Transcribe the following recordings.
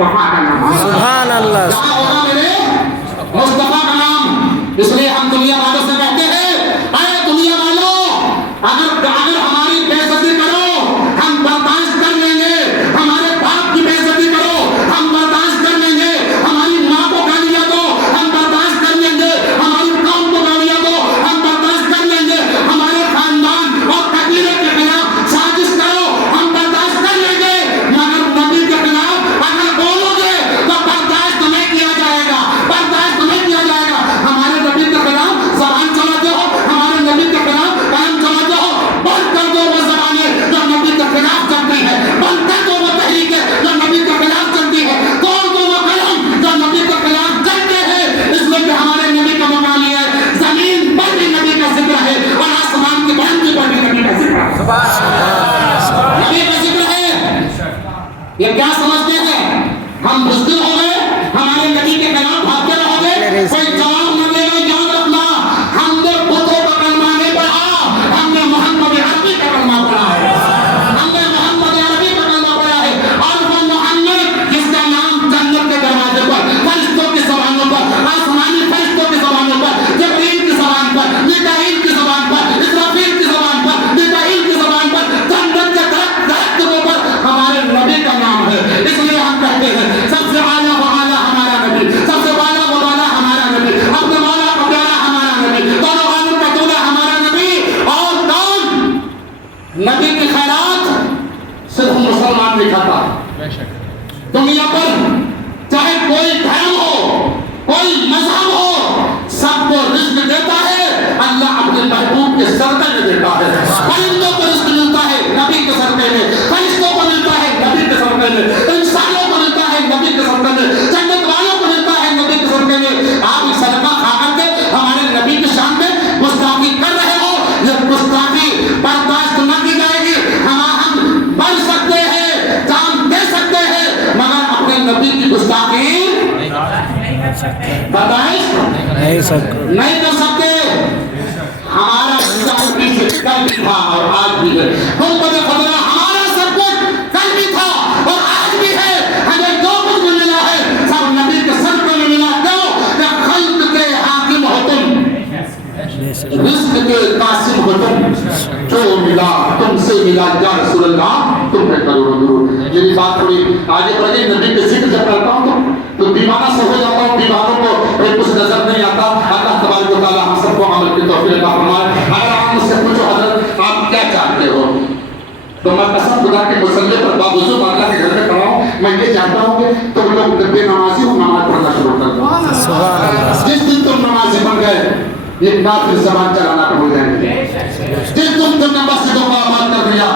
मुस्तफा का नाम। सुभान अल्लाह। जहाँ होगा मेरे मुस्तफा का नाम। इसलिए हम दुनिया वालों से कहते हैं, अरे दुनिया वालों, अगर हमारी बेइज्जती करो हम बर्दाश्त कर लेंगे, हमारे बाप की बेइज्जती करो हम बर्दाश्त कर लेंगे, हमारी माँ को गालियाँ दो हम बर्दाश्त कर लेंगे, हमारी कौम को गालियाँ दो हम बर्दाश्त कर लेंगे, हमारे खानदान और कबीले के खिलाफ साजिश करो हम बर्दाश्त कर लेंगे, मगर नबी के खिलाफ अगर बोलोगे तो बर्दाश्त नहीं किया जाएगा, बर्दाश्त नहीं किया जाएगा। हमारे नबी के खिलाफ जबान चलाते हो, हमारे नबी के खिलाफ कलम चलाते हो, बंद कर दो वो जबानें जो नबी के खिलाफ चलती है, बंद कर दो वो तहरीकें जो नबी के खिलाफ चलती है, तोड़ दो वो कलम जो नबी के खिलाफ चलते हैं। इसलिए कि हमारे नबी का मकाम है, जमीन पर भी नबी का जिक्र है और आसमान की बुलंदी पर भी नबी का जिक्र है, नबी का जिक्र है। ये क्या समझते हैं हम बुज़दिल हो गए, हमारे नबी के खिलाफ भागते रहोगे, कोई जवाब न देगा। याद रखना, हमने बुतों का कलमा नहीं पढ़ा, हमने मोहम्मद अरबी का कलमा पढ़ा है, हमने मोहम्मद अरबी का कलमा पढ़ा है। और वो मोहम्मद जिसका नाम जन्नत के दरवाजे पर, फरिश्तों की ज़बानों पर, आसमानी फरिश्तों की ज़बानों पर, जिब्रील की ज़बान पर, मीकाईल की ज़बान पर, इस्राफील की ज़बान पर, मीकाईल की ज़बान पर, जन्नत के दरख्तों पर हमारे नबी का नाम है। इसलिए हम कहते हैं सबसे आला व आला हमारा नबी, सबसे वाला व वाला हमारा नबी, अपने वाला का प्यारा हमारा नबी, दोनों वालों का दूल्हा हमारा नबी। और कौन नबी की खैरात सिर्फ मुसलमान नहीं खाता, दुनिया पर चाहे कोई धर्म हो, कोई मजहब हो, सबको रिस्क देता है अल्लाह अपने महबूब के सदक़े में देता है। परिंदों को रिस्क मिलता है नबी के सदक़े में, फरिश्तों को मिलता है नबी के सदक़े में, इंसानों को मिलता है नबी के सदक़े में, जन्नत वालों को मिलता है नबी के सदक़े में। आप इस सदका खा करके हमारे नबी की शान में गुस्ताखी कर रहे हो, ये गुस्ताखी बर्दाश्त न की जाएगी। हम बढ़ सकते हैं, जान दे सकते हैं, मगर अपने नबी की गुस्ताखी बर्दाश्त नहीं कर सकते। हमारा कल भी था और आज भी है, हमारा सब कुछ कल भी था और आज भी है। हमें जो कुछ भी मिला है सब नबी के सदक़े में मिला। क्यों? क्या खल्क़ के हाकिम हो तुम, रिज़्क़ के कासिम हो तुम, जो मिला तुमसे मिला या रसूल अल्लाह तुम पे करो दुरूद। मेरी बात थोड़ी आगे बढ़ गई, नबी के जिक्र जब करता हूँ तो दीवाना से हो जाता हूँ, दीवानों को कुछ नजर नहीं आता। अल्लाह तबारक व तआला हम सबको अमल की तौफीक अता फरमाए। अगर आप मुझसे पूछो हज़रत आप क्या चाहते हो, तो मैं कसम खुदा के मुसल्ले पर बावजूद अल्लाह के घर में खड़ा हूँ, मैं ये चाहता हूँ कि तुम लोग बेनमाजी हो नमाज पढ़ना शुरू कर दो। जिस दिन तुम नमाजी बन गए ये काफिर ज़बान चलाना भूल जाएंगे, जिस दिन तुमने मस्जिदों को आबाद कर दिया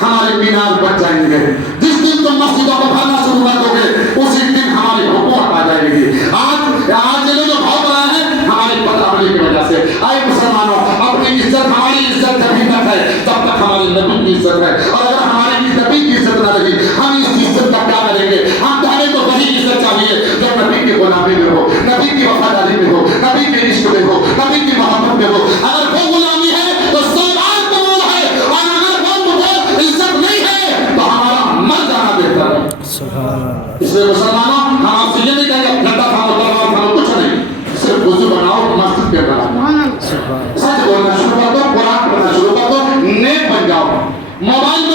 हमारे मीनार बच जाएंगे, जिस दिन तुम मस्जिदों को भरना शुरू कर दोगे उसी दिन हमारी हुकूमत आ जाएगी। आज ये जो भाव रहा है हमारी बदअमली की वजह से। आए मुसलमानों, अपनी इज्जत, हमारी इज्जत जब तक है तब तक हमारे नबी की इज्जत है, और अगर हमारी नबी की इज्जत न रही हम इस इज्जत का क्या करेंगे। हम हमें तो वही इज्जत चाहिए जो नबी की गुलामी में हो, नबी की वफादारी में हो, नबी के इश्क में हो, नबी की मोहब्बत में हो। अगर वो गुलामी है तो सवाल कबूल है, और अगर वो इज्जत नहीं है तो हमारा मर जाना बेहतर है। इसलिए मुसलमानों, हम आपसे ये नहीं कहेंगे ठंडा खाओ दरबार खाओ, कुछ नहीं, सिर्फ वुज़ू बनाओ, मस्जिद पे बनाओ, सच बोलना शुरू कर दो, कुरान पढ़ना शुरू कर दो, नेक बन जाओ। मोबाइल